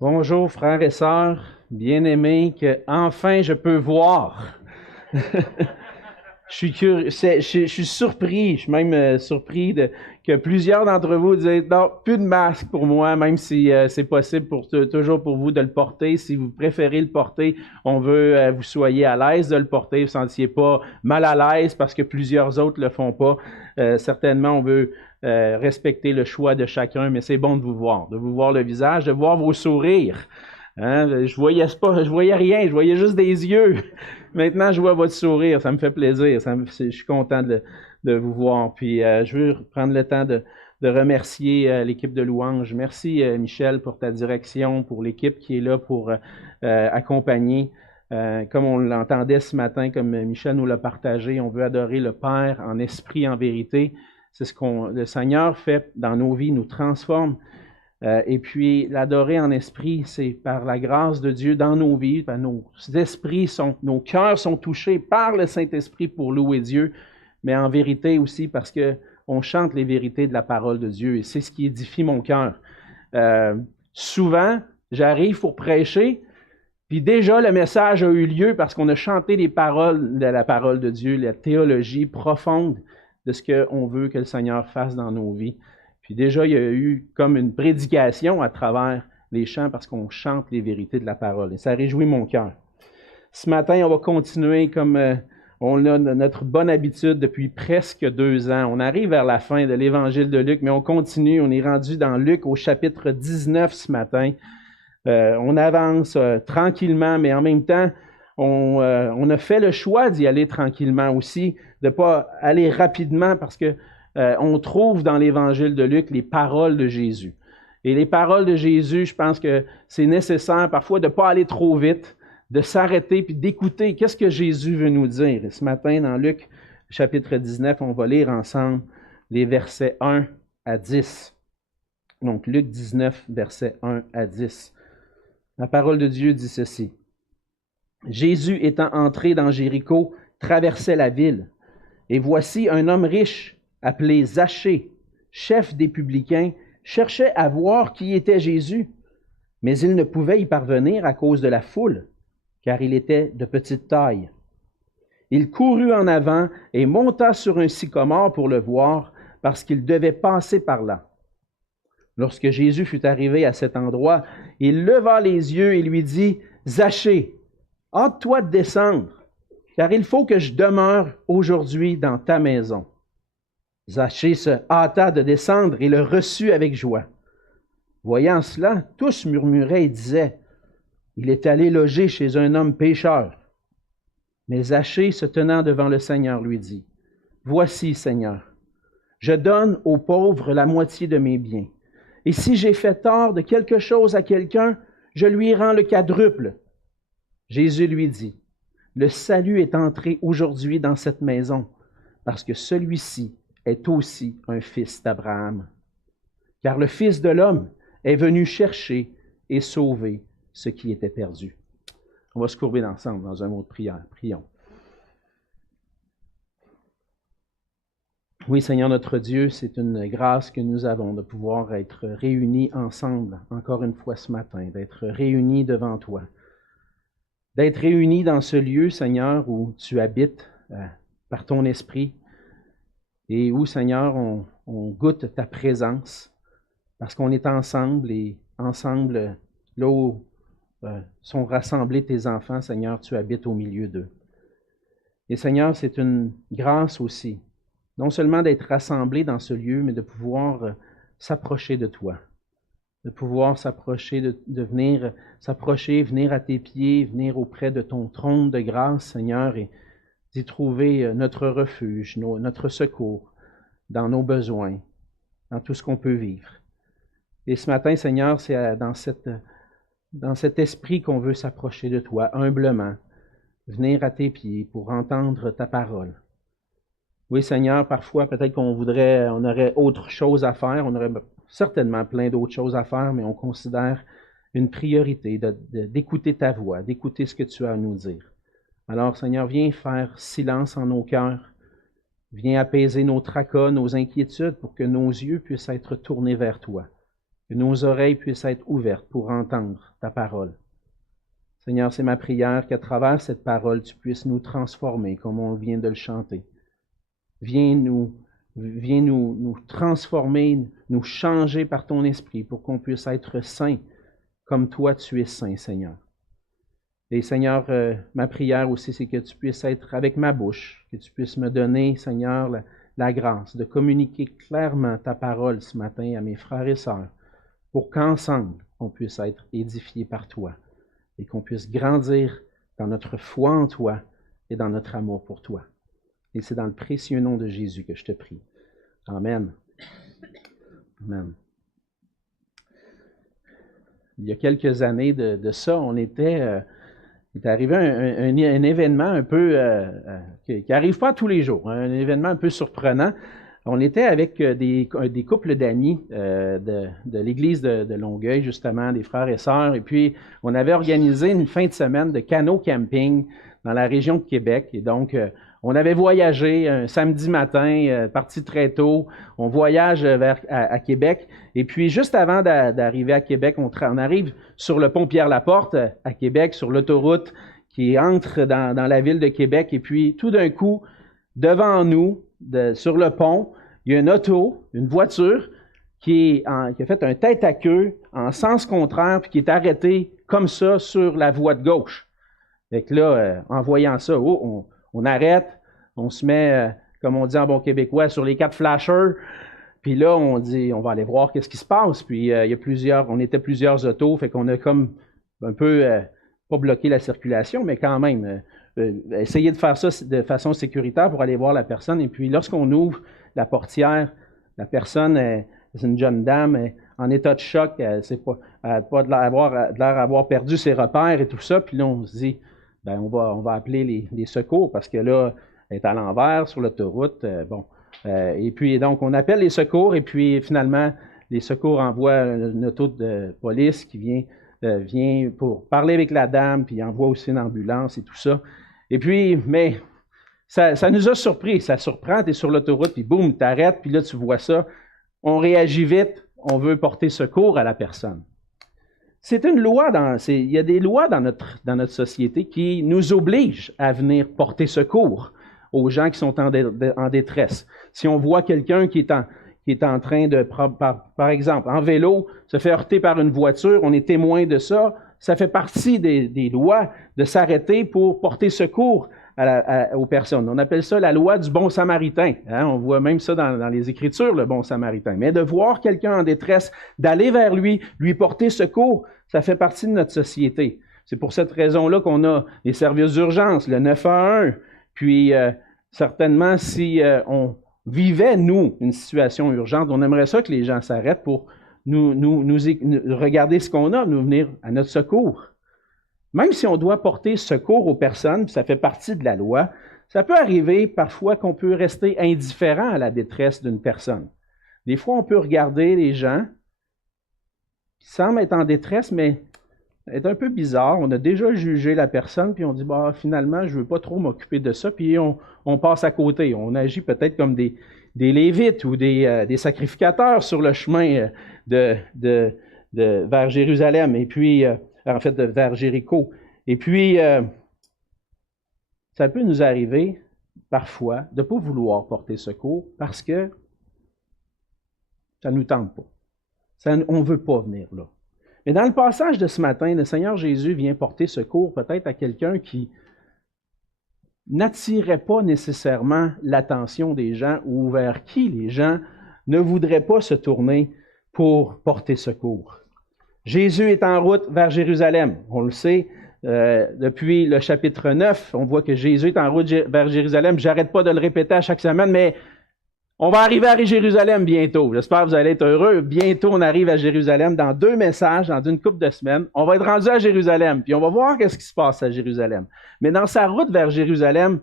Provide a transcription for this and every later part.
Bonjour frères et sœurs, bien-aimés, que enfin je peux voir. Je suis curieux, je suis surpris, je suis même surpris que plusieurs d'entre vous disent non, plus de masque pour moi, même si c'est possible toujours pour vous de le porter. Si vous préférez le porter, on veut vous soyez à l'aise de le porter, vous ne vous sentiez pas mal à l'aise parce que plusieurs autres le font pas. Certainement, on veut respecter le choix de chacun, mais c'est bon de vous voir le visage, de voir vos sourires. Hein? Je voyais rien, je voyais juste des yeux. Maintenant, je vois votre sourire, ça me fait plaisir. Je suis content de vous voir. Puis, je veux prendre le temps de remercier l'équipe de louange. Merci, Michel, pour ta direction, pour l'équipe qui est là pour accompagner. Comme on l'entendait ce matin, comme Michel nous l'a partagé, on veut adorer le Père en esprit, en vérité. C'est ce que le Seigneur fait dans nos vies, nous transforme. Et puis, l'adorer en esprit, c'est par la grâce de Dieu dans nos vies. Nos cœurs sont touchés par le Saint-Esprit pour louer Dieu, mais en vérité aussi parce qu'on chante les vérités de la parole de Dieu et c'est ce qui édifie mon cœur. Souvent, j'arrive pour prêcher, puis déjà le message a eu lieu parce qu'on a chanté les paroles de la parole de Dieu, la théologie profonde de ce qu'on veut que le Seigneur fasse dans nos vies. Puis déjà, il y a eu comme une prédication à travers les chants parce qu'on chante les vérités de la parole. Et ça réjouit mon cœur. Ce matin, on va continuer comme on a notre bonne habitude depuis presque 2 ans. On arrive vers la fin de l'Évangile de Luc, mais on continue. On est rendu dans Luc au chapitre 19 ce matin. On avance tranquillement, mais en même temps, on a fait le choix d'y aller tranquillement aussi, de ne pas aller rapidement parce que on trouve dans l'Évangile de Luc les paroles de Jésus. Et les paroles de Jésus, je pense que c'est nécessaire parfois de ne pas aller trop vite, de s'arrêter puis d'écouter qu'est-ce que Jésus veut nous dire. Et ce matin, dans Luc chapitre 19, on va lire ensemble les versets 1 à 10. Donc, Luc 19, versets 1 à 10. La parole de Dieu dit ceci. Jésus étant entré dans Jéricho, traversait la ville. Et voici un homme riche, appelé Zachée, chef des publicains, cherchait à voir qui était Jésus, mais il ne pouvait y parvenir à cause de la foule, car il était de petite taille. Il courut en avant et monta sur un sycomore pour le voir, parce qu'il devait passer par là. Lorsque Jésus fut arrivé à cet endroit, il leva les yeux et lui dit, « Zachée, hâte-toi de descendre, car il faut que je demeure aujourd'hui dans ta maison. » Zachée se hâta de descendre et le reçut avec joie. Voyant cela, tous murmuraient et disaient, « Il est allé loger chez un homme pécheur. » Mais Zachée, se tenant devant le Seigneur, lui dit, « Voici, Seigneur, je donne aux pauvres la moitié de mes biens. Et si j'ai fait tort de quelque chose à quelqu'un, je lui rends le quadruple. » Jésus lui dit, « Le salut est entré aujourd'hui dans cette maison, parce que celui-ci est aussi un fils d'Abraham. Car le Fils de l'homme est venu chercher et sauver ce qui était perdu. » On va se courber ensemble dans un mot de prière. Prions. Oui, Seigneur notre Dieu, c'est une grâce que nous avons de pouvoir être réunis ensemble, encore une fois ce matin, d'être réunis devant toi, d'être réunis dans ce lieu, Seigneur, où tu habites par ton esprit et où, Seigneur, on goûte ta présence parce qu'on est ensemble et ensemble, là où sont rassemblés tes enfants, Seigneur, tu habites au milieu d'eux. Et Seigneur, c'est une grâce aussi, non seulement d'être rassemblés dans ce lieu, mais de pouvoir s'approcher de toi, de pouvoir s'approcher, de venir s'approcher, venir à tes pieds, venir auprès de ton trône de grâce, Seigneur, et d'y trouver notre refuge, notre secours dans nos besoins, dans tout ce qu'on peut vivre. Et ce matin, Seigneur, c'est dans cet esprit qu'on veut s'approcher de toi, humblement, venir à tes pieds pour entendre ta parole. Oui, Seigneur, parfois, peut-être on aurait autre chose à faire, on aurait certainement plein d'autres choses à faire, mais on considère une priorité d'écouter ta voix, d'écouter ce que tu as à nous dire. Alors, Seigneur, viens faire silence en nos cœurs, viens apaiser nos tracas, nos inquiétudes pour que nos yeux puissent être tournés vers toi. que nos oreilles puissent être ouvertes pour entendre ta parole. Seigneur, c'est ma prière qu'à travers cette parole, tu puisses nous transformer comme on vient de le chanter. Viens nous transformer, nous changer par ton esprit pour qu'on puisse être saints comme toi tu es saint, Seigneur. Et Seigneur, ma prière aussi, c'est que tu puisses être avec ma bouche, que tu puisses me donner, Seigneur, la grâce de communiquer clairement ta parole ce matin à mes frères et sœurs, pour qu'ensemble, on puisse être édifiés par toi et qu'on puisse grandir dans notre foi en toi et dans notre amour pour toi. Et c'est dans le précieux nom de Jésus que je te prie. Amen. Amen. Il y a quelques années de ça, il est arrivé un événement un peu qui n'arrive pas tous les jours, un événement un peu surprenant. On était avec des couples d'amis de l'église de Longueuil, justement, des frères et sœurs, et puis on avait organisé une fin de semaine de canot camping dans la région de Québec. Et donc, on avait voyagé un samedi matin, parti très tôt. On voyage à Québec. Et puis, juste avant d'arriver à Québec, on arrive sur le pont Pierre-Laporte à Québec, sur l'autoroute qui entre dans la ville de Québec. Et puis, tout d'un coup, devant nous, sur le pont, il y a une auto, une voiture qui a fait un tête-à-queue en sens contraire puis qui est arrêtée comme ça sur la voie de gauche. Fait que là, en voyant ça, on arrête, on se met, comme on dit en bon québécois, sur les 4 flashers. Puis là, on dit, on va aller voir qu'est-ce qui se passe. Puis on était plusieurs autos, fait qu'on a comme un peu, pas bloqué la circulation, mais quand même, essayer de faire ça de façon sécuritaire pour aller voir la personne. Et puis, lorsqu'on ouvre la portière, la personne, c'est une jeune dame en état de choc. Elle n'a pas de l'air d'avoir perdu ses repères et tout ça. Puis là, on se dit, ben on va appeler les secours parce que là, elle est à l'envers sur l'autoroute. Et puis, donc, on appelle les secours et puis, finalement, les secours envoient une auto de police qui vient pour parler avec la dame, puis envoie aussi une ambulance et tout ça. Et puis, mais ça nous a surpris. Ça surprend, tu es sur l'autoroute, puis boum, t'arrêtes, puis là, tu vois ça. On réagit vite, on veut porter secours à la personne. C'est une loi, il y a des lois dans notre société qui nous obligent à venir porter secours aux gens qui sont en détresse. Si on voit quelqu'un qui est en train de, par exemple, en vélo, se fait heurter par une voiture, on est témoin de ça, ça fait partie des lois de s'arrêter pour porter secours aux personnes. On appelle ça la loi du bon samaritain. Hein? On voit même ça dans les Écritures, le bon samaritain. Mais de voir quelqu'un en détresse, d'aller vers lui porter secours, ça fait partie de notre société. C'est pour cette raison-là qu'on a les services d'urgence, le 911. Puis, certainement, si on vivait, nous, une situation urgente, on aimerait ça que les gens s'arrêtent pour nous regarder ce qu'on a, nous venir à notre secours. Même si on doit porter secours aux personnes, ça fait partie de la loi, ça peut arriver parfois qu'on peut rester indifférent à la détresse d'une personne. Des fois, on peut regarder les gens qui semblent être en détresse, mais est un peu bizarre. On a déjà jugé la personne, puis on dit, finalement, je ne veux pas trop m'occuper de ça, puis on passe à côté. On agit peut-être comme des Lévites ou des sacrificateurs sur le chemin vers Jérusalem, et puis, vers Jéricho. Et puis, ça peut nous arriver, parfois, de ne pas vouloir porter secours parce que ça ne nous tente pas. On ne veut pas venir là. Mais dans le passage de ce matin, le Seigneur Jésus vient porter secours peut-être à quelqu'un qui n'attirait pas nécessairement l'attention des gens ou vers qui les gens ne voudraient pas se tourner pour porter secours. Jésus est en route vers Jérusalem. On le sait, depuis le chapitre 9, on voit que Jésus est en route vers Jérusalem. J'arrête pas de le répéter à chaque semaine, mais on va arriver à Jérusalem bientôt. J'espère que vous allez être heureux. Bientôt, on arrive à Jérusalem dans 2 messages, dans une couple de semaines. On va être rendu à Jérusalem, puis on va voir qu'est-ce qui se passe à Jérusalem. Mais dans sa route vers Jérusalem,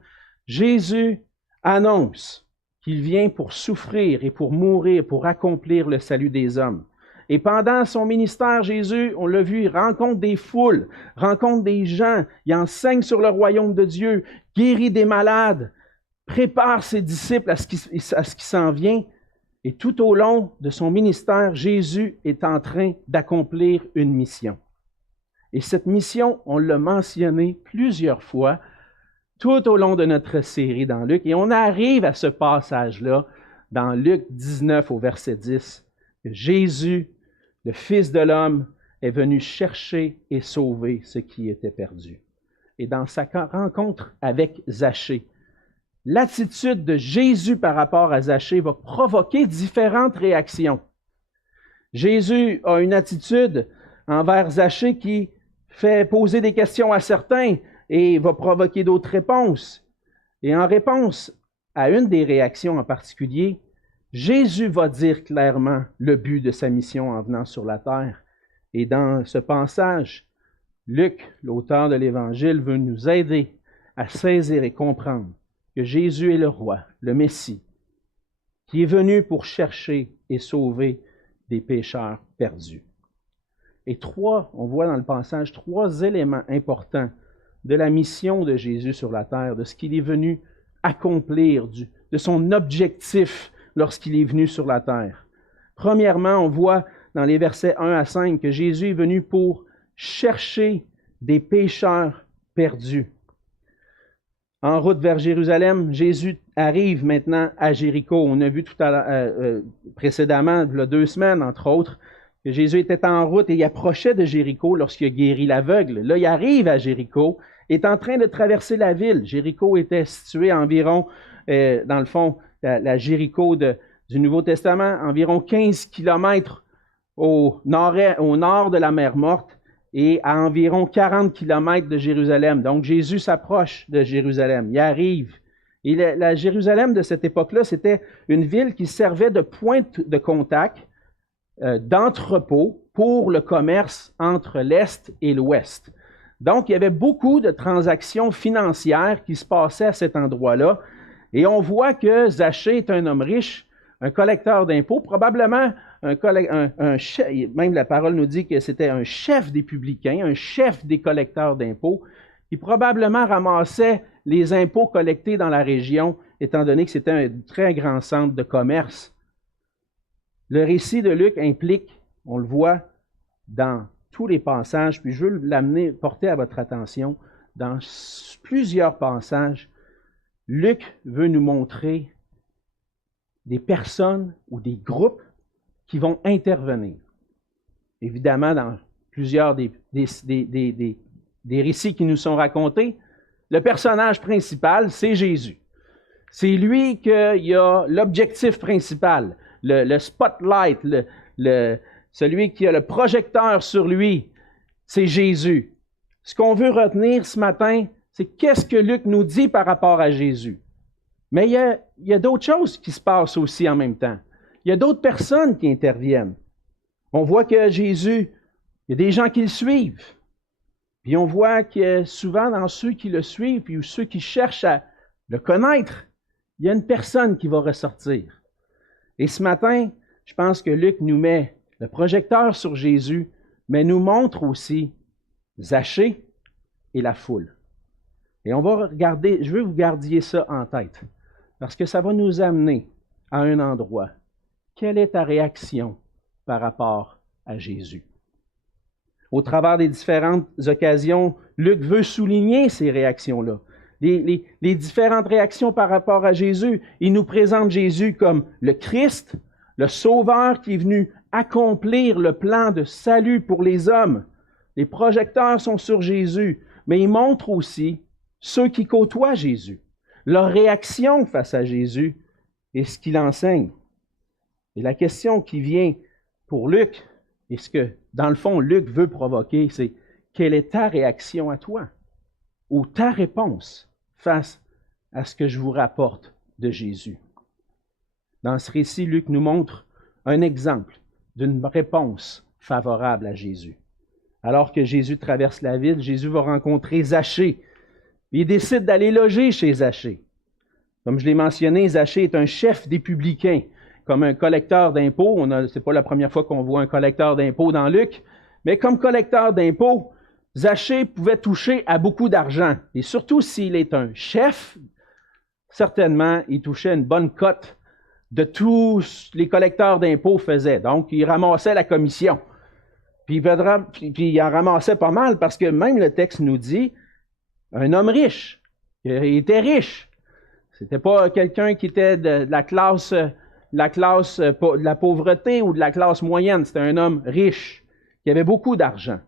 Jésus annonce qu'il vient pour souffrir et pour mourir, pour accomplir le salut des hommes. Et pendant son ministère, Jésus, on l'a vu, il rencontre des foules, rencontre des gens, il enseigne sur le royaume de Dieu, guérit des malades, prépare ses disciples à ce qui s'en vient. Et tout au long de son ministère, Jésus est en train d'accomplir une mission. Et cette mission, on l'a mentionné plusieurs fois tout au long de notre série dans Luc. Et on arrive à ce passage-là dans Luc 19 au verset 10. Que Jésus, le Fils de l'homme, est venu chercher et sauver ce qui était perdu. Et dans sa rencontre avec Zachée, l'attitude de Jésus par rapport à Zachée va provoquer différentes réactions. Jésus a une attitude envers Zachée qui fait poser des questions à certains et va provoquer d'autres réponses. Et en réponse à une des réactions en particulier, Jésus va dire clairement le but de sa mission en venant sur la terre. Et dans ce passage, Luc, l'auteur de l'Évangile, veut nous aider à saisir et comprendre que Jésus est le roi, le Messie, qui est venu pour chercher et sauver des pécheurs perdus. Et on voit dans le passage trois éléments importants de la mission de Jésus sur la terre, de ce qu'il est venu accomplir, de son objectif lorsqu'il est venu sur la terre. Premièrement, on voit dans les versets 1 à 5 que Jésus est venu pour chercher des pécheurs perdus. En route vers Jérusalem, Jésus arrive maintenant à Jéricho. On a vu précédemment, il y a 2 semaines, entre autres, que Jésus était en route et il approchait de Jéricho lorsqu'il a guéri l'aveugle. Là, il arrive à Jéricho, est en train de traverser la ville. Jéricho était situé environ, dans le fond, la Jéricho du Nouveau Testament, environ 15 kilomètres au nord de la mer Morte et à environ 40 kilomètres de Jérusalem. Donc, Jésus s'approche de Jérusalem. Il arrive. Et la Jérusalem de cette époque-là, c'était une ville qui servait de point de contact, d'entrepôt pour le commerce entre l'Est et l'Ouest. Donc, il y avait beaucoup de transactions financières qui se passaient à cet endroit-là. Et on voit que Zachée est un homme riche, un collecteur d'impôts, probablement un chef, même la parole nous dit que c'était un chef des publicains, un chef des collecteurs d'impôts, qui probablement ramassait les impôts collectés dans la région, étant donné que c'était un très grand centre de commerce. Le récit de Luc implique, on le voit dans tous les passages, puis je veux porter à votre attention, dans plusieurs passages, Luc veut nous montrer des personnes ou des groupes qui vont intervenir. Évidemment, dans plusieurs des récits qui nous sont racontés, le personnage principal, c'est Jésus. C'est lui qui a l'objectif principal, le spotlight, celui qui a le projecteur sur lui, c'est Jésus. Ce qu'on veut retenir ce matin, c'est qu'est-ce que Luc nous dit par rapport à Jésus. Mais il y a d'autres choses qui se passent aussi en même temps. Il y a d'autres personnes qui interviennent. On voit que Jésus, il y a des gens qui le suivent. Puis on voit que souvent dans ceux qui le suivent, puis ceux qui cherchent à le connaître, il y a une personne qui va ressortir. Et ce matin, je pense que Luc nous met le projecteur sur Jésus, mais nous montre aussi Zachée et la foule. Et on va regarder, je veux que vous gardiez ça en tête, parce que ça va nous amener à un endroit. Quelle est ta réaction par rapport à Jésus? Au travers des différentes occasions, Luc veut souligner ces réactions-là. Les différentes réactions par rapport à Jésus. Il nous présente Jésus comme le Christ, le Sauveur qui est venu accomplir le plan de salut pour les hommes. Les projecteurs sont sur Jésus, mais il montre aussi ceux qui côtoient Jésus, leur réaction face à Jésus et ce qu'il enseigne. Et la question qui vient pour Luc, et ce que, dans le fond, Luc veut provoquer, c'est quelle est ta réaction à toi? Ou ta réponse face à ce que je vous rapporte de Jésus? Dans ce récit, Luc nous montre un exemple d'une réponse favorable à Jésus. Alors que Jésus traverse la ville, Jésus va rencontrer Zachée. Il décide d'aller loger chez Zachée. Comme je l'ai mentionné, Zachée est un chef des publicains, comme un collecteur d'impôts. Ce n'est pas la première fois qu'on voit un collecteur d'impôts dans Luc, mais comme collecteur d'impôts, Zachée pouvait toucher à beaucoup d'argent. Et surtout s'il est un chef, certainement, il touchait une bonne cote de tous les collecteurs d'impôts faisaient. Donc, ils ramassaient la commission. Puis il en ramassait pas mal parce que même le texte nous dit un homme riche. Il était riche. C'était pas quelqu'un qui était de la classe de la pauvreté ou de la classe moyenne. C'était un homme riche qui avait beaucoup d'argent.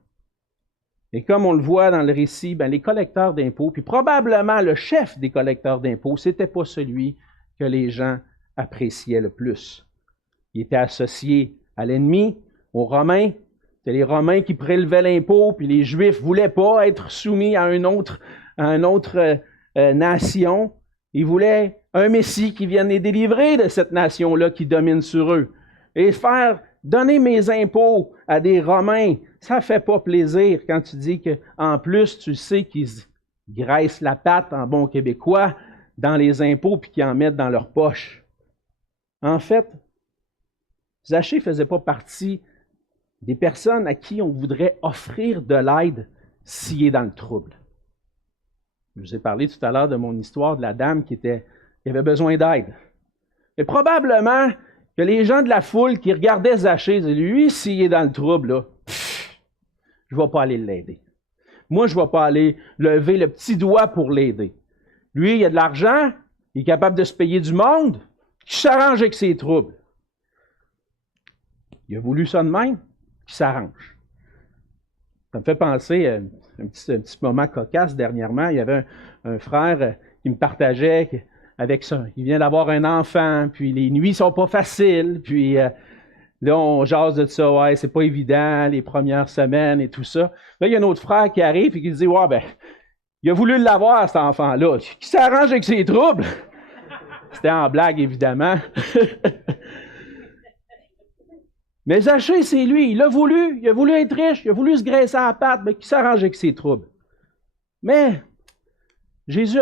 Et comme on le voit dans le récit, les collecteurs d'impôts, puis probablement le chef des collecteurs d'impôts, c'était pas celui que les gens appréciaient le plus. Il était associé à l'ennemi, aux Romains. C'était les Romains qui prélevaient l'impôt, puis les Juifs voulaient pas être soumis à une autre nation. Ils voulaient un Messie qui vienne les délivrer de cette nation-là qui domine sur eux. Et donner mes impôts à des Romains, ça fait pas plaisir quand tu dis qu'en plus, tu sais qu'ils graissent la patte en bon québécois dans les impôts puis qu'ils en mettent dans leur poche. En fait, Zachée ne faisait pas partie des personnes à qui on voudrait offrir de l'aide s'il est dans le trouble. Je vous ai parlé tout à l'heure de mon histoire de la dame qui avait besoin d'aide. Et probablement que les gens de la foule qui regardaient Zachée disaient, lui, s'il est dans le trouble, là, je ne vais pas aller l'aider. Moi, je ne vais pas aller lever le petit doigt pour l'aider. Lui, il a de l'argent, il est capable de se payer du monde, qui s'arrange avec ses troubles. Il a voulu ça de même, qui s'arrange. Ça me fait penser à un petit moment cocasse dernièrement. Il y avait un frère qui me partageait avec ça. Il vient d'avoir un enfant, puis les nuits sont pas faciles, puis là, on jase de ça, ouais, c'est pas évident, les premières semaines et tout ça. Là, il y a un autre frère qui arrive et qui dit, ouais, il a voulu l'avoir, cet enfant-là, qui s'arrange avec ses troubles. C'était en blague, évidemment. Mais Zachée, c'est lui, il a voulu être riche, il a voulu se graisser à la patte, mais qui s'arrange avec ses troubles. Mais Zachée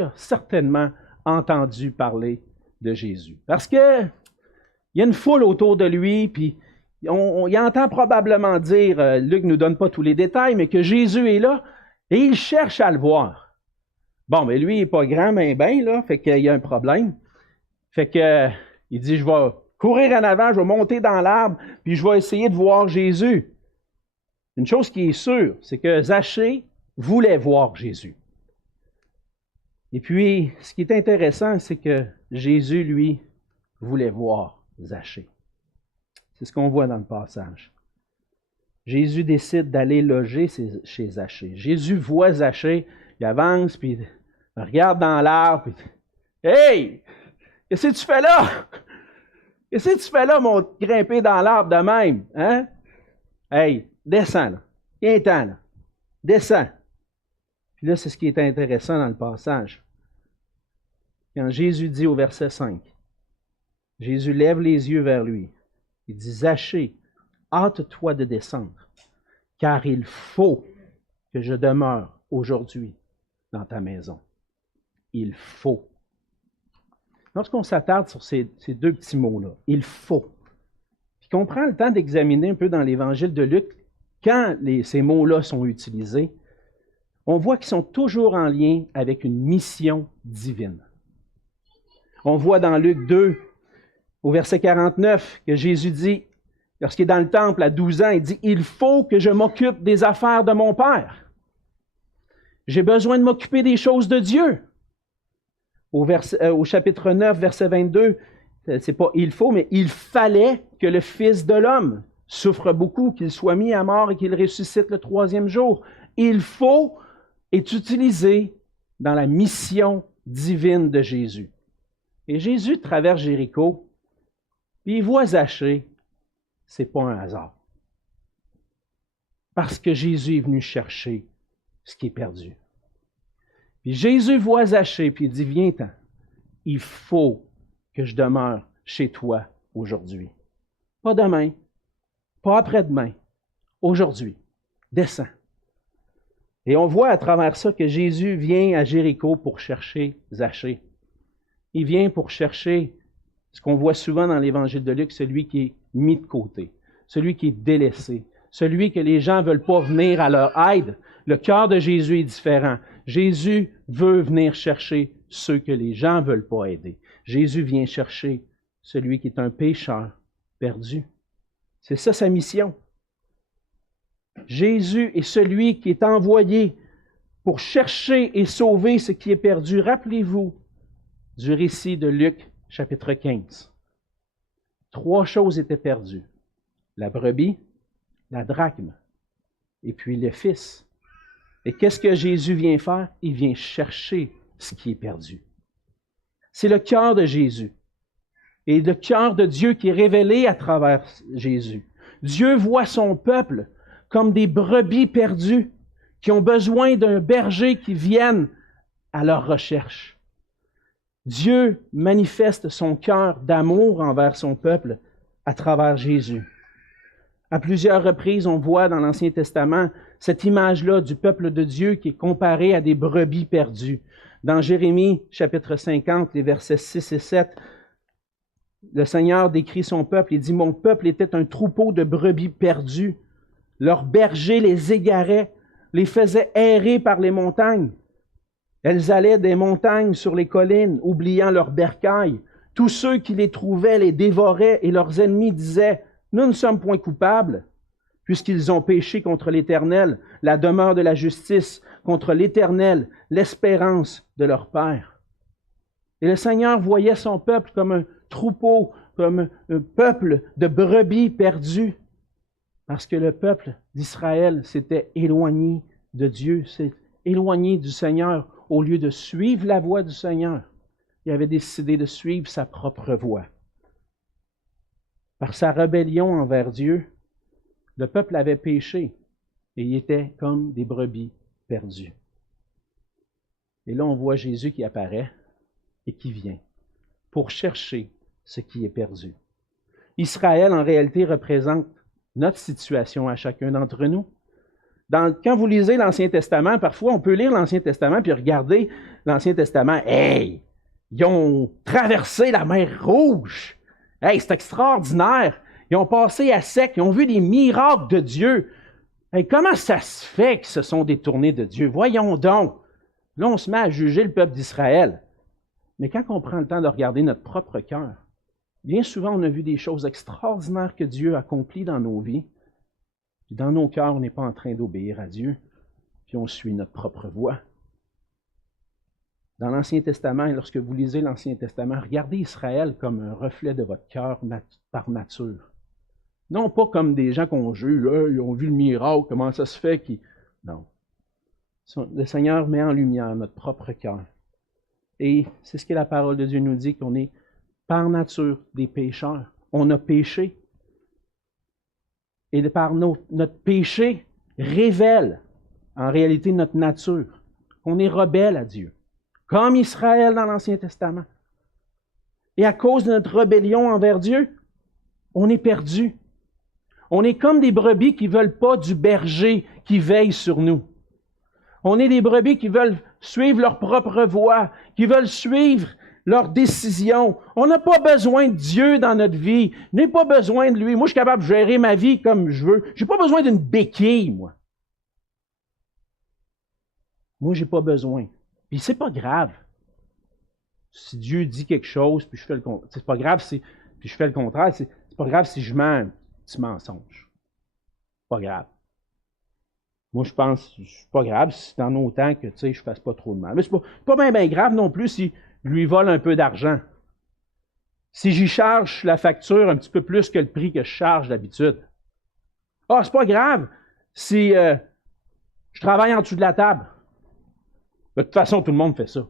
a certainement entendu parler de Jésus. Parce que il y a une foule autour de lui, puis il entend probablement dire, Luc ne nous donne pas tous les détails, mais que Jésus est là, et il cherche à le voir. Bon, mais lui, il n'est pas grand, mais là, fait qu'il y a un problème. Fait que il dit, je vais courir en avant, je vais monter dans l'arbre, puis je vais essayer de voir Jésus. Une chose qui est sûre, c'est que Zachée voulait voir Jésus. Et puis, ce qui est intéressant, c'est que Jésus, lui, voulait voir Zachée. C'est ce qu'on voit dans le passage. Jésus décide d'aller loger chez Zachée. Jésus voit Zachée, il avance, puis il regarde dans l'arbre, puis « Hey! Qu'est-ce que tu fais là? Qu'est-ce que tu fais là, mon grimper dans l'arbre de même? Hein? Hey, descends là. Viens-t'en là. Descends. » Puis là, c'est ce qui est intéressant dans le passage. Quand Jésus dit au verset 5, Jésus lève les yeux vers lui. Il dit, « Zachée, hâte-toi de descendre, car il faut que je demeure aujourd'hui dans ta maison. » Il faut. Lorsqu'on s'attarde sur ces deux petits mots-là, « il faut », puis qu'on prend le temps d'examiner un peu dans l'Évangile de Luc, quand ces mots-là sont utilisés, on voit qu'ils sont toujours en lien avec une mission divine. On voit dans Luc 2, au verset 49, que Jésus dit, lorsqu'il est dans le temple à 12 ans, il dit « Il faut que je m'occupe des affaires de mon Père. J'ai besoin de m'occuper des choses de Dieu. » Au chapitre 9, verset 22, c'est pas « il faut », mais « il fallait que le Fils de l'homme souffre beaucoup, qu'il soit mis à mort et qu'il ressuscite le troisième jour. » Il faut est utilisé dans la mission divine de Jésus. Et Jésus traverse Jéricho, puis il voit Zachée. Ce n'est pas un hasard. Parce que Jésus est venu chercher ce qui est perdu. Puis Jésus voit Zachée, puis il dit, « Viens-t'en, il faut que je demeure chez toi aujourd'hui. Pas demain, pas après-demain, aujourd'hui. Descends. » Et on voit à travers ça que Jésus vient à Jéricho pour chercher Zachée. Il vient pour chercher ce qu'on voit souvent dans l'Évangile de Luc, celui qui est mis de côté, celui qui est délaissé, celui que les gens ne veulent pas venir à leur aide. Le cœur de Jésus est différent. Jésus veut venir chercher ceux que les gens ne veulent pas aider. Jésus vient chercher celui qui est un pécheur perdu. C'est ça sa mission. Jésus est celui qui est envoyé pour chercher et sauver ce qui est perdu. Rappelez-vous du récit de Luc, chapitre 15. 3 choses étaient perdues. La brebis, la drachme, et puis le fils. Et qu'est-ce que Jésus vient faire? Il vient chercher ce qui est perdu. C'est le cœur de Jésus. Et le cœur de Dieu qui est révélé à travers Jésus. Dieu voit son peuple comme des brebis perdues qui ont besoin d'un berger qui vienne à leur recherche. Dieu manifeste son cœur d'amour envers son peuple à travers Jésus. À plusieurs reprises, on voit dans l'Ancien Testament cette image-là du peuple de Dieu qui est comparé à des brebis perdues. Dans Jérémie, chapitre 50, les versets 6 et 7, le Seigneur décrit son peuple. Il dit « Mon peuple était un troupeau de brebis perdues. Leurs bergers les égaraient, les faisaient errer par les montagnes. Elles allaient des montagnes sur les collines, oubliant leurs bercailles. Tous ceux qui les trouvaient les dévoraient et leurs ennemis disaient « Nous ne sommes point coupables, puisqu'ils ont péché contre l'Éternel, la demeure de la justice, contre l'Éternel, l'espérance de leur Père. » Et le Seigneur voyait son peuple comme un troupeau, comme un peuple de brebis perdues, parce que le peuple d'Israël s'était éloigné de Dieu, s'est éloigné du Seigneur au lieu de suivre la voie du Seigneur. Il avait décidé de suivre sa propre voie. Par sa rébellion envers Dieu, le peuple avait péché et il était comme des brebis perdues. Et là, on voit Jésus qui apparaît et qui vient pour chercher ce qui est perdu. Israël, en réalité, représente notre situation à chacun d'entre nous. Quand vous lisez l'Ancien Testament, parfois on peut lire l'Ancien Testament puis regarder l'Ancien Testament. Hey, ils ont traversé la mer Rouge. Hey, c'est extraordinaire. Ils ont passé à sec. Ils ont vu des miracles de Dieu. Hey, comment ça se fait qu'ils se sont détournés de Dieu? Voyons donc. Là, on se met à juger le peuple d'Israël. Mais quand on prend le temps de regarder notre propre cœur, bien souvent, on a vu des choses extraordinaires que Dieu a accomplies dans nos vies. Puis dans nos cœurs, on n'est pas en train d'obéir à Dieu, puis on suit notre propre voie. Dans l'Ancien Testament, et lorsque vous lisez l'Ancien Testament, regardez Israël comme un reflet de votre cœur par nature. Non pas comme des gens qu'on juge, ils ont vu le miracle, comment ça se fait qu'ils... Non. Le Seigneur met en lumière notre propre cœur. Et c'est ce que la parole de Dieu nous dit, qu'on est par nature des pécheurs. On a péché. Et par notre péché révèle en réalité notre nature. On est rebelle à Dieu. Comme Israël dans l'Ancien Testament. Et à cause de notre rébellion envers Dieu, on est perdu. On est comme des brebis qui ne veulent pas du berger qui veille sur nous. On est des brebis qui veulent suivre leur propre voie, qui veulent suivre leurs décisions. On n'a pas besoin de Dieu dans notre vie. On n'a pas besoin de lui. Moi, je suis capable de gérer ma vie comme je veux. Je n'ai pas besoin d'une béquille, moi. Moi, je n'ai pas besoin. Puis c'est pas grave. Si Dieu dit quelque chose, puis je fais le contraire. C'est pas grave si puis je fais le contraire. C'est pas grave si je mens un petit mensonge. C'est pas grave. Moi, je pense, c'est pas grave si c'est en autant que, je fasse pas trop de mal. Mais c'est pas bien grave non plus si je lui vole un peu d'argent. Si j'y charge la facture un petit peu plus que le prix que je charge d'habitude. Ah, c'est pas grave si je travaille en dessous de la table. De toute façon, tout le monde fait ça.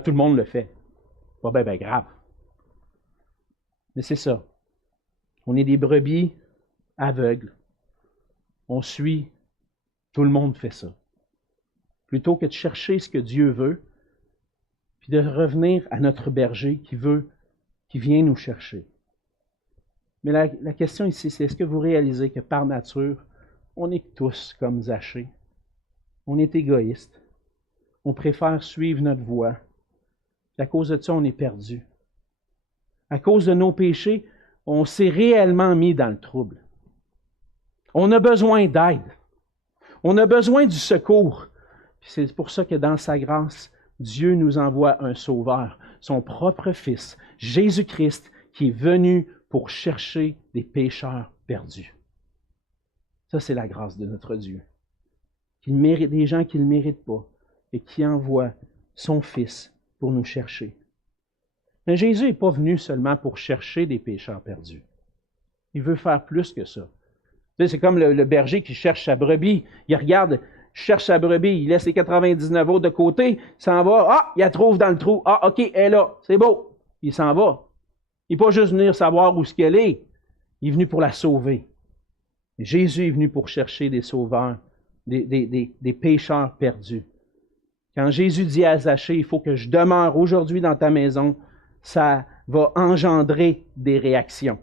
Tout le monde le fait. Pas bien grave. Mais c'est ça. On est des brebis aveugles. On suit. Tout le monde fait ça. Plutôt que de chercher ce que Dieu veut, puis de revenir à notre berger qui vient nous chercher. Mais la question ici, c'est est-ce que vous réalisez que par nature, on est tous comme Zachée. On est égoïste. On préfère suivre notre voie. Puis à cause de ça, on est perdu. À cause de nos péchés, on s'est réellement mis dans le trouble. On a besoin d'aide. On a besoin du secours. Puis c'est pour ça que dans sa grâce, Dieu nous envoie un sauveur. son propre Fils, Jésus-Christ, qui est venu pour chercher des pécheurs perdus. Ça, c'est la grâce de notre Dieu. Des gens qui ne le méritent pas et qui envoie son Fils pour nous chercher. Mais Jésus n'est pas venu seulement pour chercher des pécheurs perdus. Il veut faire plus que ça. Tu sais, c'est comme le berger qui cherche sa brebis. Il regarde, cherche sa brebis, il laisse les 99 autres de côté, il s'en va, il la trouve dans le trou. Ah, OK, elle est là, c'est beau. Il s'en va. Il n'est pas juste venir savoir où ce qu'elle est. Il est venu pour la sauver. Jésus est venu pour chercher des sauveurs, des pécheurs perdus. Quand Jésus dit à Zachée, il faut que je demeure aujourd'hui dans ta maison, ça va engendrer des réactions.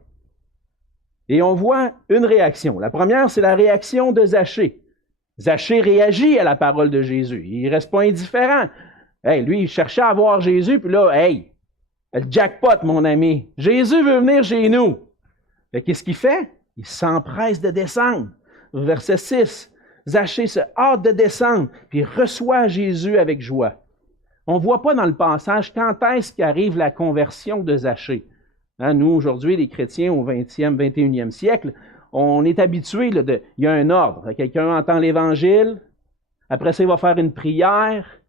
Et on voit une réaction. La première, c'est la réaction de Zachée. Zachée réagit à la parole de Jésus. Il ne reste pas indifférent. Hey, lui, il cherchait à voir Jésus, puis là, hey, le jackpot, mon ami. Jésus veut venir chez nous. Qu'est-ce qu'il fait? Il s'empresse de descendre. Verset 6. Zachée se hâte de descendre, puis reçoit Jésus avec joie. On ne voit pas dans le passage quand est-ce qu'arrive la conversion de Zachée. Hein, nous, aujourd'hui, les chrétiens au 20e, 21e siècle, on est habitués, il y a un ordre. Quelqu'un entend l'Évangile, après ça, il va faire une prière,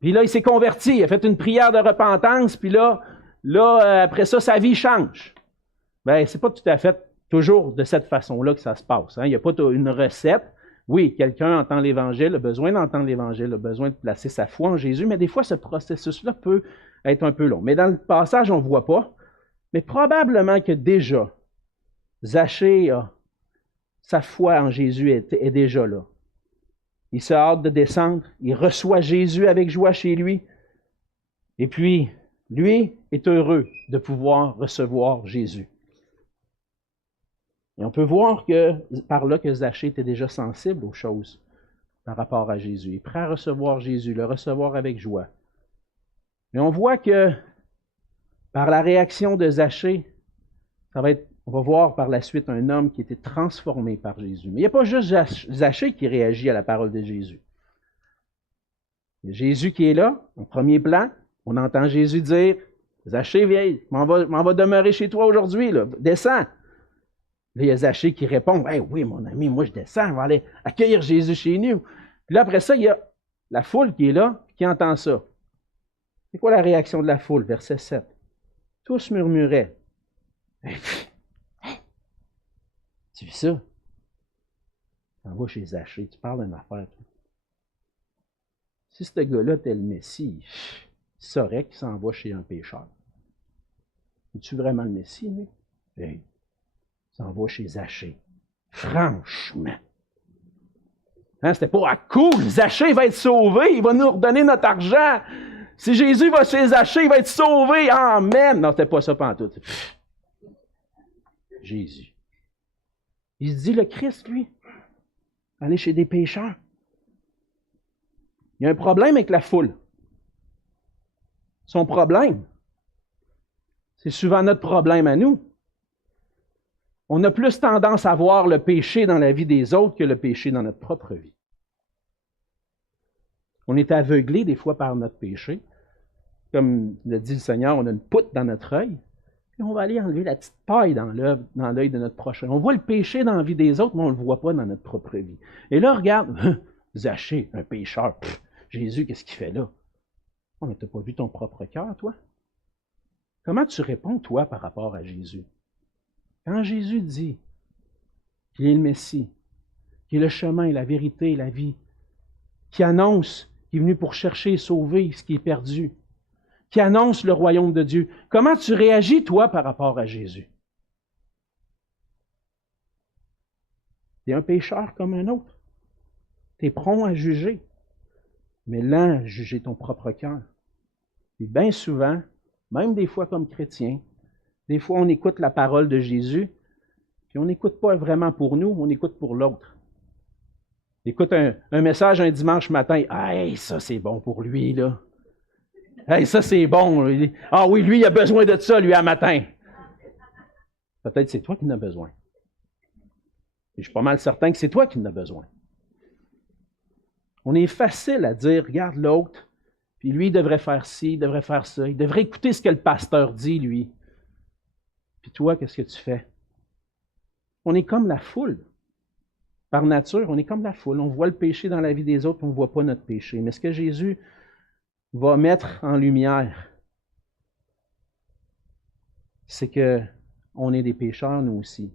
puis là, il s'est converti, il a fait une prière de repentance, puis là, après ça, sa vie change. Bien, c'est pas tout à fait toujours de cette façon-là que ça se passe. Hein. Il n'y a pas une recette. Oui, quelqu'un entend l'Évangile, a besoin d'entendre l'Évangile, a besoin de placer sa foi en Jésus, mais des fois, ce processus-là peut être un peu long. Mais dans le passage, on ne voit pas. Mais probablement que déjà, Zachée, sa foi en Jésus est déjà là. Il se hâte de descendre, il reçoit Jésus avec joie chez lui. Et puis, lui est heureux de pouvoir recevoir Jésus. Et on peut voir par là que Zachée était déjà sensible aux choses par rapport à Jésus. Il est prêt à recevoir Jésus, le recevoir avec joie. Mais on voit que par la réaction de Zachée, on va voir par la suite un homme qui était transformé par Jésus. Mais il n'y a pas juste Zachée qui réagit à la parole de Jésus. Il y a Jésus qui est là, en premier plan. On entend Jésus dire, « Zachée, viens, m'en va demeurer chez toi aujourd'hui, descends. » Là, il y a Zachée qui répond, hey, « Oui, mon ami, moi je descends, on va aller accueillir Jésus chez nous. » Puis là, après ça, il y a la foule qui est là, qui entend ça. C'est quoi la réaction de la foule? Verset 7. Tous murmuraient. Hey, tu vis ça? Tu t'en vas chez Zachée, tu parles d'une affaire. Toi. Si ce gars-là était le Messie, il saurait qu'il s'en va chez un pécheur. Es-tu vraiment le Messie, lui? Hey, il s'en va chez Zachée. Franchement. Hein, c'était pas cool, Zachée va être sauvé, il va nous redonner notre argent. Si Jésus va chez Zachée, il va être sauvé. Amen. Non, c'était pas ça pantoute. Jésus. Il se dit, le Christ, lui, aller chez des pécheurs. Il y a un problème avec la foule. Son problème, c'est souvent notre problème à nous. On a plus tendance à voir le péché dans la vie des autres que le péché dans notre propre vie. On est aveuglé des fois par notre péché. Comme le dit le Seigneur, on a une poutre dans notre œil. Puis on va aller enlever la petite paille dans l'œil de notre prochain. On voit le péché dans la vie des autres, mais on ne le voit pas dans notre propre vie. Et là, regarde, Zachée, un pécheur. Jésus, qu'est-ce qu'il fait là? Oh, mais tu n'as pas vu ton propre cœur, toi? Comment tu réponds, toi, par rapport à Jésus? Quand Jésus dit qu'il est le Messie, qu'il est le chemin, la vérité, la vie, qui annonce qu'il est venu pour chercher et sauver ce qui est perdu, qui annonce le royaume de Dieu, comment tu réagis, toi, par rapport à Jésus? Tu es un pécheur comme un autre. Tu es prompt à juger, mais lent à juger ton propre cœur. Puis bien souvent, même des fois comme chrétien, des fois on écoute la parole de Jésus, puis on n'écoute pas vraiment pour nous, on écoute pour l'autre. On écoute un message un dimanche matin, « Hey, ça c'est bon pour lui, là. Hey, ça c'est bon. Ah oui, lui, il a besoin de ça, lui, à matin. » Peut-être c'est toi qui en as besoin. Et je suis pas mal certain que c'est toi qui en as besoin. On est facile à dire, regarde l'autre, Puis lui, il devrait faire ci, il devrait faire ça. Il devrait écouter ce que le pasteur dit, lui. Puis toi, qu'est-ce que tu fais? On est comme la foule. Par nature, on est comme la foule. On voit le péché dans la vie des autres, on ne voit pas notre péché. Mais ce que Jésus va mettre en lumière, c'est qu'on est des pécheurs, nous aussi.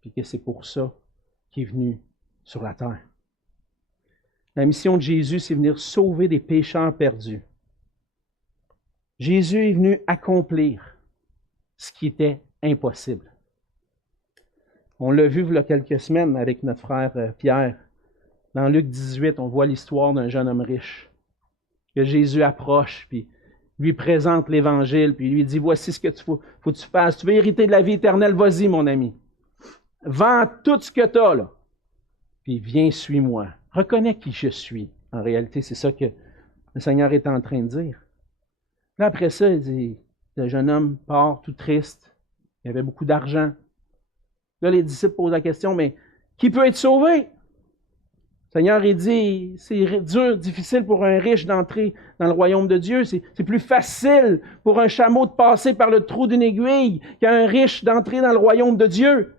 Puis que c'est pour ça qu'il est venu sur la terre. La mission de Jésus, c'est venir sauver des pécheurs perdus. Jésus est venu accomplir ce qui était impossible. On l'a vu il y a quelques semaines avec notre frère Pierre. Dans Luc 18, on voit l'histoire d'un jeune homme riche. Que Jésus approche, puis lui présente l'Évangile, puis lui dit, voici ce que faut que tu fasses. Tu veux hériter de la vie éternelle, vas-y mon ami. Vends tout ce que tu as, là. Puis viens, suis-moi. Reconnais qui je suis. En réalité, c'est ça que le Seigneur est en train de dire. Là, après ça, il dit, le jeune homme part tout triste. Il avait beaucoup d'argent. Là, les disciples posent la question, mais qui peut être sauvé? Le Seigneur, il dit, c'est dur, difficile pour un riche d'entrer dans le royaume de Dieu. C'est plus facile pour un chameau de passer par le trou d'une aiguille qu'à un riche d'entrer dans le royaume de Dieu.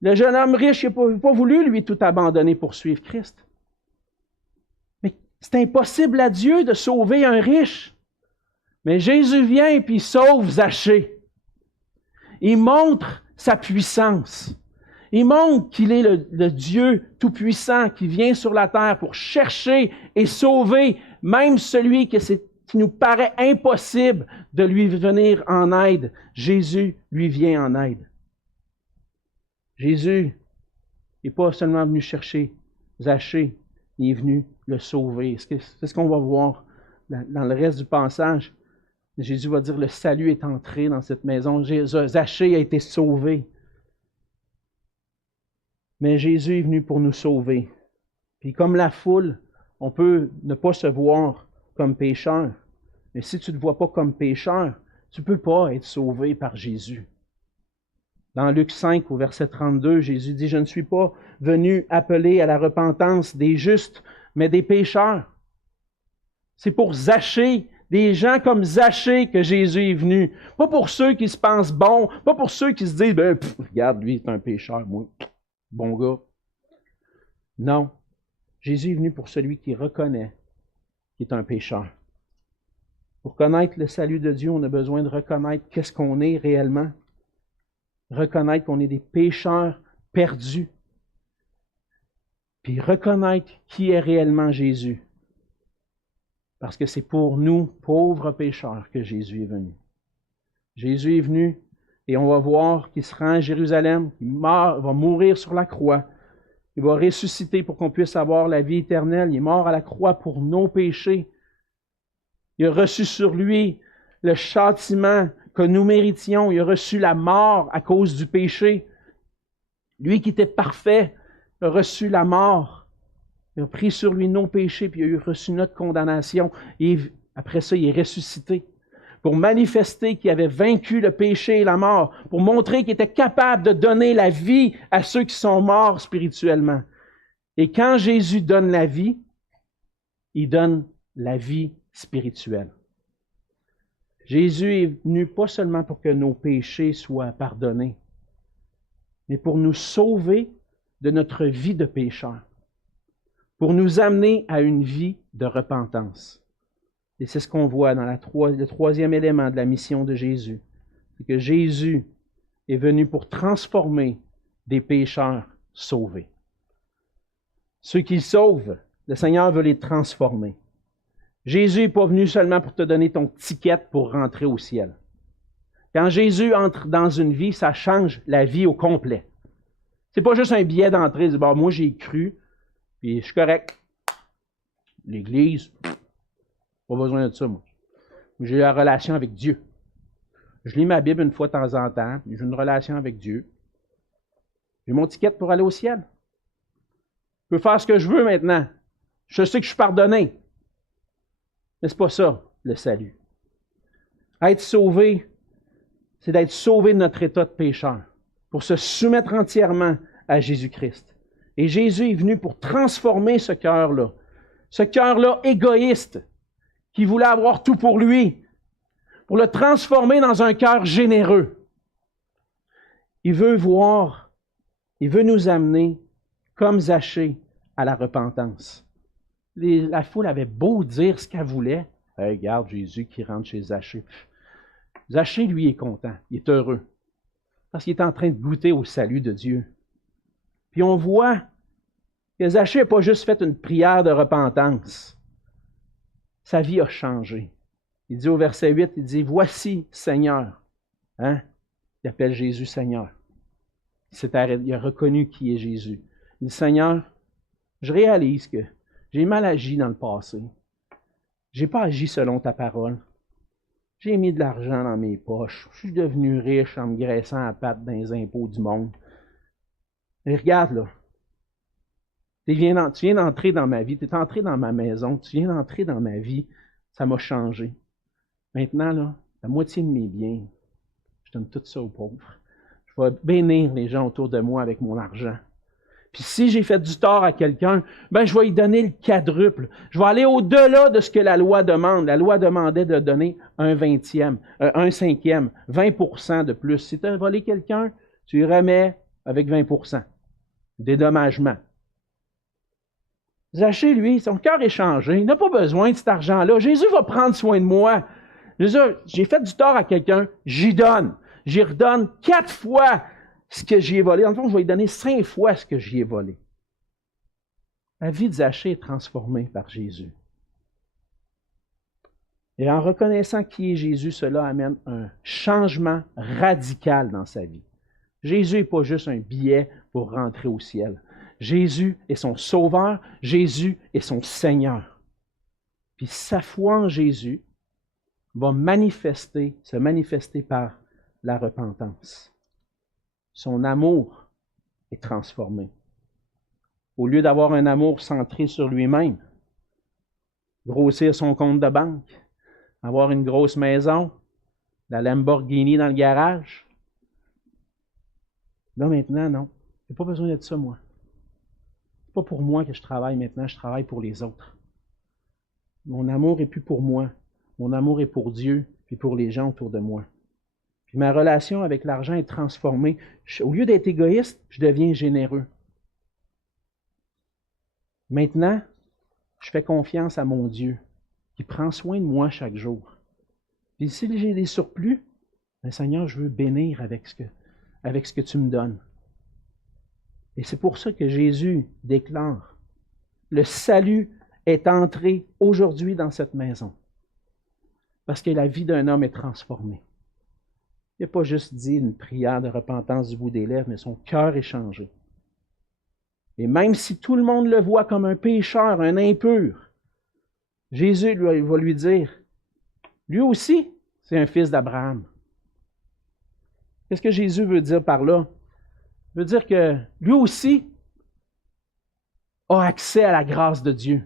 Le jeune homme riche, il n'a pas voulu, lui, tout abandonner pour suivre Christ. Mais c'est impossible à Dieu de sauver un riche. Mais Jésus vient et puis il sauve Zachée. Il montre sa puissance. Il montre qu'il est le Dieu tout-puissant qui vient sur la terre pour chercher et sauver même celui qui nous paraît impossible de lui venir en aide. Jésus lui vient en aide. Jésus n'est pas seulement venu chercher Zachée, il est venu le sauver. C'est ce qu'on va voir dans le reste du passage. Jésus va dire, le salut est entré dans cette maison. Zachée a été sauvé. Mais Jésus est venu pour nous sauver. Puis comme la foule, on peut ne pas se voir comme pécheur. Mais si tu ne te vois pas comme pécheur, tu ne peux pas être sauvé par Jésus. Dans Luc 5, au verset 32, Jésus dit, « Je ne suis pas venu appeler à la repentance des justes, mais des pécheurs. » C'est pour Zachée, des gens comme Zachée que Jésus est venu. Pas pour ceux qui se pensent bons, pas pour ceux qui se disent, « Regarde, lui, c'est un pécheur, moi, bon gars. » Non, Jésus est venu pour celui qui reconnaît qu'il est un pécheur. Pour connaître le salut de Dieu, on a besoin de reconnaître qu'est-ce qu'on est réellement. Reconnaître qu'on est des pécheurs perdus. Puis reconnaître qui est réellement Jésus. Parce que c'est pour nous, pauvres pécheurs, que Jésus est venu. Jésus est venu et on va voir qu'il se rend à Jérusalem, il va mourir sur la croix. Il va ressusciter pour qu'on puisse avoir la vie éternelle. Il est mort à la croix pour nos péchés. Il a reçu sur lui le châtiment que nous méritions. Il a reçu la mort à cause du péché. Lui qui était parfait a reçu la mort. Il a pris sur lui nos péchés, puis il a reçu notre condamnation. Et après ça, il est ressuscité pour manifester qu'il avait vaincu le péché et la mort, pour montrer qu'il était capable de donner la vie à ceux qui sont morts spirituellement. Et quand Jésus donne la vie, il donne la vie spirituelle. Jésus est venu pas seulement pour que nos péchés soient pardonnés, mais pour nous sauver de notre vie de pécheur, pour nous amener à une vie de repentance. Et c'est ce qu'on voit dans le troisième élément de la mission de Jésus. C'est que Jésus est venu pour transformer des pécheurs sauvés. Ceux qu'il sauve, le Seigneur veut les transformer. Jésus n'est pas venu seulement pour te donner ton ticket pour rentrer au ciel. Quand Jésus entre dans une vie, ça change la vie au complet. C'est pas juste un billet d'entrée, c'est moi j'ai cru, puis je suis correct. L'Église, pas besoin de ça, moi. J'ai la relation avec Dieu. Je lis ma Bible une fois de temps en temps, j'ai une relation avec Dieu. J'ai mon ticket pour aller au ciel. Je peux faire ce que je veux maintenant. Je sais que je suis pardonné. Mais ce n'est pas ça, le salut. Être sauvé, c'est d'être sauvé de notre état de pécheur, pour se soumettre entièrement à Jésus-Christ. Et Jésus est venu pour transformer ce cœur-là. ce cœur-là égoïste, qui voulait avoir tout pour lui, pour le transformer dans un cœur généreux. Il veut nous amener, comme Zachée, à la repentance. La foule avait beau dire ce qu'elle voulait. Hey, regarde Jésus qui rentre chez Zachée. Zachée, lui, est content, il est heureux, parce qu'il est en train de goûter au salut de Dieu. Puis on voit que Zachée n'a pas juste fait une prière de repentance. Sa vie a changé. Il dit au verset 8, il dit, « Voici, Seigneur. » Hein? Il appelle Jésus Seigneur. Il a reconnu qui est Jésus. Il dit, « Seigneur, je réalise que j'ai mal agi dans le passé. Je n'ai pas agi selon ta parole. J'ai mis de l'argent dans mes poches. Je suis devenu riche en me graissant à pattes dans les impôts du monde. Et regarde là, tu viens d'entrer dans ma vie, tu es entré dans ma maison, tu viens d'entrer dans ma vie, ça m'a changé. Maintenant, là, la moitié de mes biens, je donne tout ça aux pauvres. Je vais bénir les gens autour de moi avec mon argent. Puis si j'ai fait du tort à quelqu'un, ben je vais lui donner le quadruple. Je vais aller au-delà de ce que la loi demande. La loi demandait de donner un cinquième, 20% de plus. Si tu as volé quelqu'un, tu lui remets avec 20%. Dédommagement. Zachée, lui, son cœur est changé. Il n'a pas besoin de cet argent-là. Jésus va prendre soin de moi. Jésus, j'ai fait du tort à quelqu'un, j'y donne. J'y redonne 4 fois ce que j'y ai volé. En fond, je vais lui donner 5 fois ce que j'y ai volé. La vie de Zachée est transformée par Jésus. Et en reconnaissant qui est Jésus, cela amène un changement radical dans sa vie. Jésus n'est pas juste un billet pour rentrer au ciel. Jésus est son sauveur, Jésus est son Seigneur. Puis sa foi en Jésus va se manifester par la repentance. Son amour est transformé. Au lieu d'avoir un amour centré sur lui-même, grossir son compte de banque, avoir une grosse maison, la Lamborghini dans le garage, là maintenant, non. Je n'ai pas besoin de ça, moi. Ce n'est pas pour moi que je travaille maintenant, je travaille pour les autres. Mon amour n'est plus pour moi. Mon amour est pour Dieu et pour les gens autour de moi. Puis ma relation avec l'argent est transformée. Au lieu d'être égoïste, je deviens généreux. Maintenant, je fais confiance à mon Dieu qui prend soin de moi chaque jour. Puis si j'ai des surplus, ben, Seigneur, je veux bénir avec ce que tu me donnes. Et c'est pour ça que Jésus déclare, le salut est entré aujourd'hui dans cette maison. Parce que la vie d'un homme est transformée. Il n'a pas juste dit une prière de repentance du bout des lèvres, mais son cœur est changé. Et même si tout le monde le voit comme un pécheur, un impur, Jésus va lui dire, lui aussi, c'est un fils d'Abraham. Qu'est-ce que Jésus veut dire par là? Il veut dire que lui aussi a accès à la grâce de Dieu.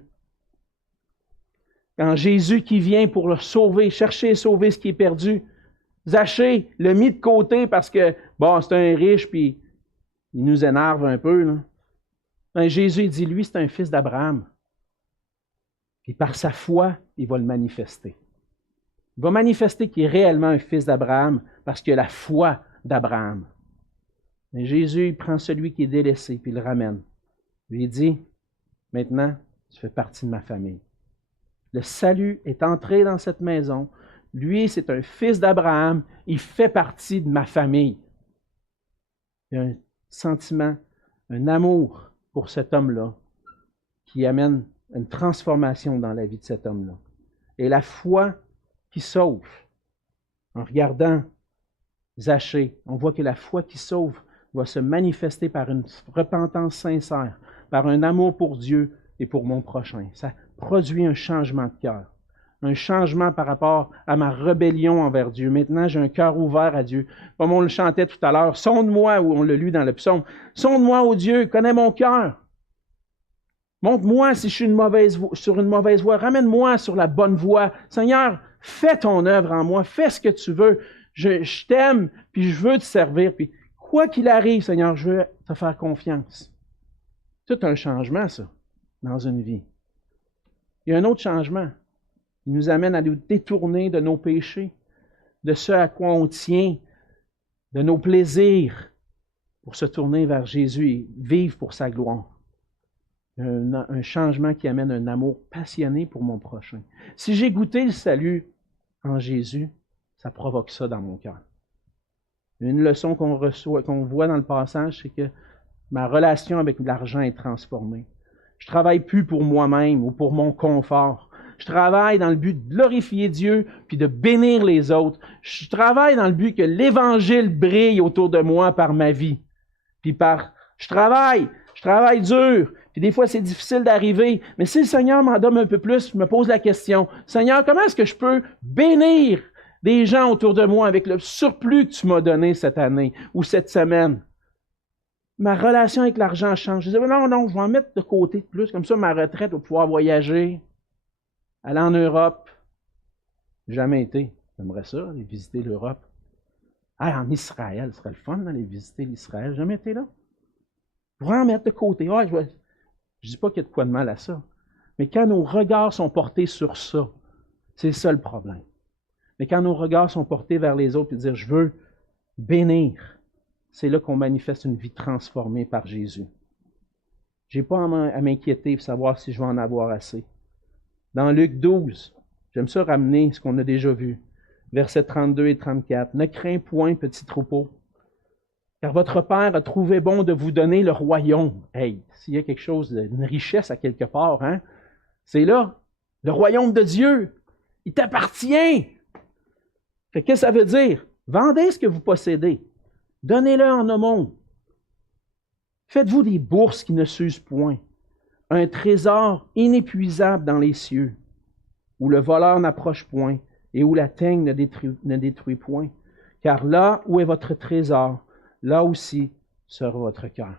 Quand Jésus qui vient pour le sauver, chercher et sauver ce qui est perdu, Zachée l'a mis de côté parce que, bon, c'est un riche, puis il nous énerve un peu. Là. Ben, Jésus dit, lui, c'est un fils d'Abraham. Puis par sa foi, il va le manifester. Il va manifester qu'il est réellement un fils d'Abraham parce qu'il a la foi d'Abraham. Mais Jésus, il prend celui qui est délaissé, puis il le ramène. Il lui dit, maintenant, tu fais partie de ma famille. Le salut est entré dans cette maison. Lui, c'est un fils d'Abraham. Il fait partie de ma famille. Il y a un sentiment, un amour pour cet homme-là qui amène une transformation dans la vie de cet homme-là. Et la foi qui sauve. En regardant Zachée, on voit que la foi qui sauve va se manifester par une repentance sincère, par un amour pour Dieu et pour mon prochain. Ça produit un changement de cœur. Un changement par rapport à ma rébellion envers Dieu. Maintenant, j'ai un cœur ouvert à Dieu. Comme on le chantait tout à l'heure, sonde-moi, ou on l'a lu dans le psaume, sonde-moi, ô Dieu, connais mon cœur. Montre-moi si je suis sur une mauvaise voie. Ramène-moi sur la bonne voie. Seigneur, fais ton œuvre en moi. Fais ce que tu veux. Je t'aime, puis je veux te servir. Puis quoi qu'il arrive, Seigneur, je veux te faire confiance. C'est tout un changement, ça, dans une vie. Il y a un autre changement. Il nous amène à nous détourner de nos péchés, de ce à quoi on tient, de nos plaisirs, pour se tourner vers Jésus et vivre pour sa gloire. Un changement qui amène un amour passionné pour mon prochain. Si j'ai goûté le salut en Jésus, ça provoque ça dans mon cœur. Une leçon qu'on voit dans le passage, c'est que ma relation avec l'argent est transformée. Je ne travaille plus pour moi-même ou pour mon confort. Je travaille dans le but de glorifier Dieu puis de bénir les autres. Je travaille dans le but que l'Évangile brille autour de moi par ma vie. Puis je travaille dur. Puis des fois, c'est difficile d'arriver. Mais si le Seigneur m'en donne un peu plus, je me pose la question, Seigneur, comment est-ce que je peux bénir des gens autour de moi avec le surplus que tu m'as donné cette année ou cette semaine? Ma relation avec l'argent change. Je dis, non, je vais en mettre de côté de plus. Comme ça, ma retraite va pouvoir voyager, aller en Europe. Jamais été. J'aimerais ça, aller visiter l'Europe. En Israël, ce serait le fun d'aller visiter l'Israël. Jamais été là. Je vais en mettre de côté. Je ne dis pas qu'il y a de quoi de mal à ça. Mais quand nos regards sont portés sur ça, c'est ça le problème. Mais quand nos regards sont portés vers les autres et dire, je veux bénir, c'est là qu'on manifeste une vie transformée par Jésus. Je n'ai pas à m'inquiéter pour savoir si je vais en avoir assez. Dans Luc 12, j'aime ça ramener ce qu'on a déjà vu. Versets 32 et 34. « Ne crains point, petit troupeau, car votre Père a trouvé bon de vous donner le royaume. » Hey, s'il y a quelque chose, une richesse à quelque part, c'est là, le royaume de Dieu. Il t'appartient. Qu'est-ce que ça veut dire? Vendez ce que vous possédez. Donnez-le en aumône. Faites-vous des bourses qui ne s'usent point, un trésor inépuisable dans les cieux, où le voleur n'approche point et où la teigne ne détruit point. Car là où est votre trésor, là aussi sera votre cœur.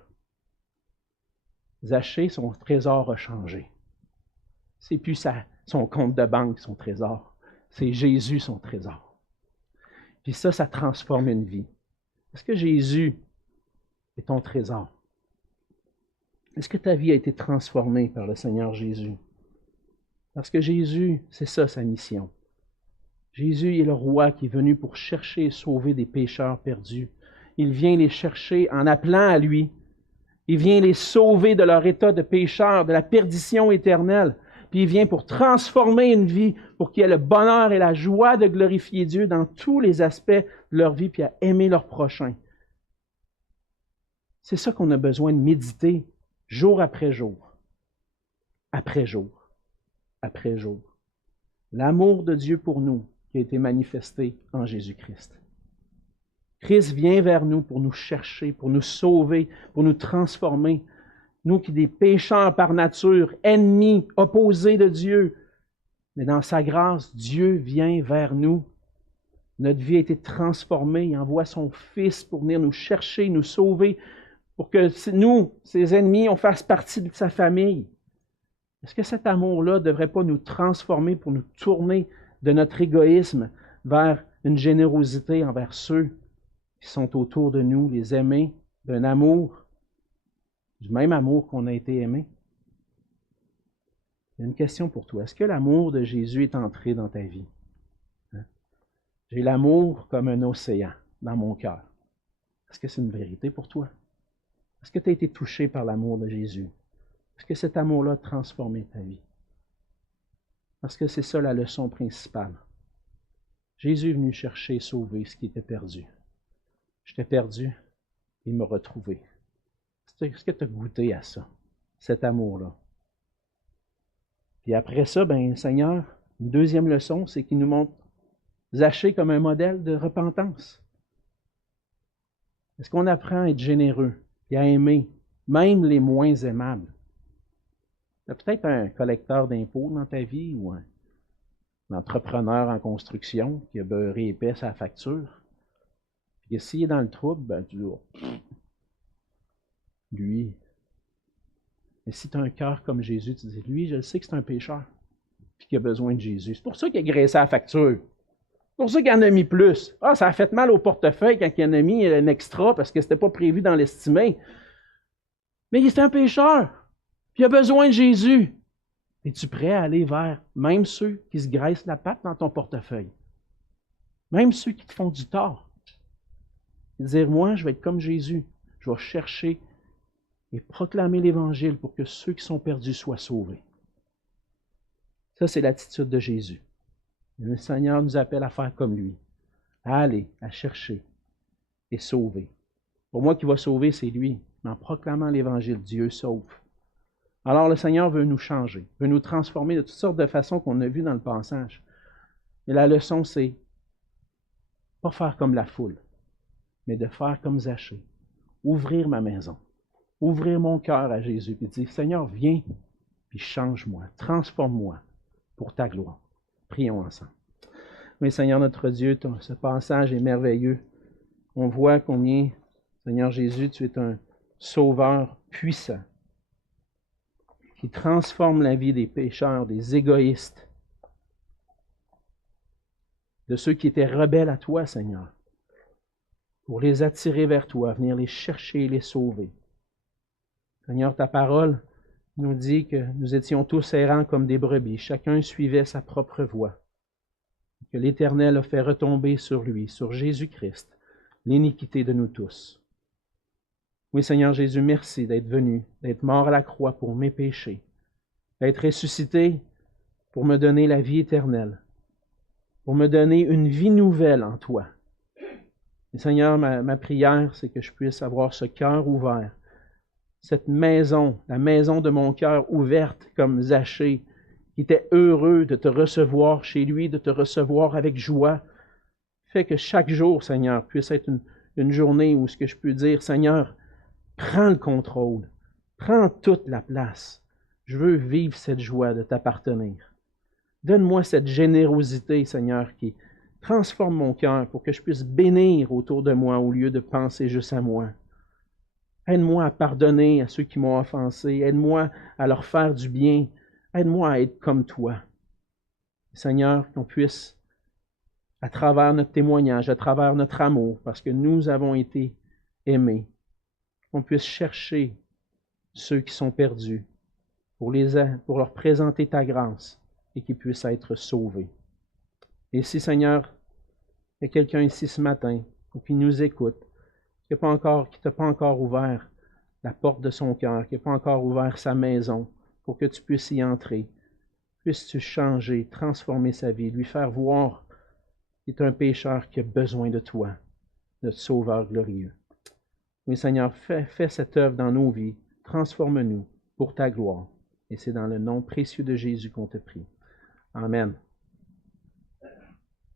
Zachée, son trésor a changé. C'est plus son compte de banque, son trésor. C'est Jésus, son trésor. Puis ça transforme une vie. Est-ce que Jésus est ton trésor? Est-ce que ta vie a été transformée par le Seigneur Jésus? Parce que Jésus, c'est ça sa mission. Jésus est le roi qui est venu pour chercher et sauver des pécheurs perdus. Il vient les chercher en appelant à lui. Il vient les sauver de leur état de pécheur, de la perdition éternelle. Puis il vient pour transformer une vie, pour qu'il y ait le bonheur et la joie de glorifier Dieu dans tous les aspects de leur vie, puis à aimer leur prochain. C'est ça qu'on a besoin de méditer jour après jour, après jour, après jour. L'amour de Dieu pour nous qui a été manifesté en Jésus-Christ. Christ vient vers nous pour nous chercher, pour nous sauver, pour nous transformer. Nous qui des pécheurs par nature, ennemis, opposés de Dieu. Mais dans sa grâce, Dieu vient vers nous. Notre vie a été transformée. Il envoie son Fils pour venir nous chercher, nous sauver, pour que nous, ses ennemis, on fasse partie de sa famille. Est-ce que cet amour-là ne devrait pas nous transformer pour nous tourner de notre égoïsme vers une générosité envers ceux qui sont autour de nous, les aimer d'un amour, du même amour qu'on a été aimé? Il y a une question pour toi. Est-ce que l'amour de Jésus est entré dans ta vie? J'ai l'amour comme un océan dans mon cœur. Est-ce que c'est une vérité pour toi? Est-ce que tu as été touché par l'amour de Jésus? Est-ce que cet amour-là a transformé ta vie? Parce que c'est ça la leçon principale. Jésus est venu chercher et sauver ce qui était perdu. J'étais perdu, il m'a retrouvé. Est-ce que tu as goûté à ça, cet amour-là? Puis après ça, Seigneur, une deuxième leçon, c'est qu'il nous montre Zachée comme un modèle de repentance. Est-ce qu'on apprend à être généreux et à aimer, même les moins aimables? Tu as peut-être un collecteur d'impôts dans ta vie ou un entrepreneur en construction qui a beurré épais sa facture. Puis s'il est dans le trouble, tu dis, lui. Mais si tu as un cœur comme Jésus, tu dis, lui, je sais que c'est un pécheur, puis qu'il a besoin de Jésus. C'est pour ça qu'il a graissé la facture. C'est pour ça qu'il en a mis plus. Ça a fait mal au portefeuille quand il en a mis un extra parce que ce n'était pas prévu dans l'estimé. Mais c'est un pécheur, puis il a besoin de Jésus. Es-tu prêt à aller vers même ceux qui se graissent la patte dans ton portefeuille? Même ceux qui te font du tort? Et dire, moi, je vais être comme Jésus. Je vais chercher et proclamer l'Évangile pour que ceux qui sont perdus soient sauvés. Ça, c'est l'attitude de Jésus. Et le Seigneur nous appelle à faire comme lui, à aller, à chercher et sauver. Pour moi, qui va sauver, c'est lui. Mais en proclamant l'Évangile, Dieu sauve. Alors, le Seigneur veut nous changer, veut nous transformer de toutes sortes de façons qu'on a vues dans le passage. Et la leçon, c'est pas faire comme la foule, mais de faire comme Zachée. Ouvrir ma maison, ouvrir mon cœur à Jésus, et dire, Seigneur, viens, puis change-moi, transforme-moi pour ta gloire. Prions ensemble. Mais Seigneur notre Dieu, ce passage est merveilleux. On voit combien, Seigneur Jésus, tu es un sauveur puissant qui transforme la vie des pécheurs, des égoïstes, de ceux qui étaient rebelles à toi, Seigneur, pour les attirer vers toi, venir les chercher et les sauver. Seigneur, ta parole nous dit que nous étions tous errants comme des brebis, chacun suivait sa propre voie, que l'Éternel a fait retomber sur lui, sur Jésus-Christ, l'iniquité de nous tous. Oui, Seigneur Jésus, merci d'être venu, d'être mort à la croix pour mes péchés, d'être ressuscité pour me donner la vie éternelle, pour me donner une vie nouvelle en toi. Et Seigneur, ma prière, c'est que je puisse avoir ce cœur ouvert, cette maison, la maison de mon cœur ouverte comme Zachée, qui était heureux de te recevoir chez lui, de te recevoir avec joie. Fais que chaque jour, Seigneur, puisse être une journée où ce que je peux dire, Seigneur, prends le contrôle, prends toute la place. Je veux vivre cette joie de t'appartenir. Donne-moi cette générosité, Seigneur, qui transforme mon cœur pour que je puisse bénir autour de moi au lieu de penser juste à moi. Aide-moi à pardonner à ceux qui m'ont offensé. Aide-moi à leur faire du bien. Aide-moi à être comme toi. Seigneur, qu'on puisse, à travers notre témoignage, à travers notre amour, parce que nous avons été aimés, qu'on puisse chercher ceux qui sont perdus pour leur présenter ta grâce et qu'ils puissent être sauvés. Et si, Seigneur, il y a quelqu'un ici ce matin ou qui nous écoute, qui ne t'a pas encore ouvert la porte de son cœur, qui n'a pas encore ouvert sa maison pour que tu puisses y entrer, puisses-tu changer, transformer sa vie, lui faire voir qu'il est un pécheur qui a besoin de toi, notre Sauveur glorieux. Oui, Seigneur, fais cette œuvre dans nos vies, transforme-nous pour ta gloire. Et c'est dans le nom précieux de Jésus qu'on te prie. Amen.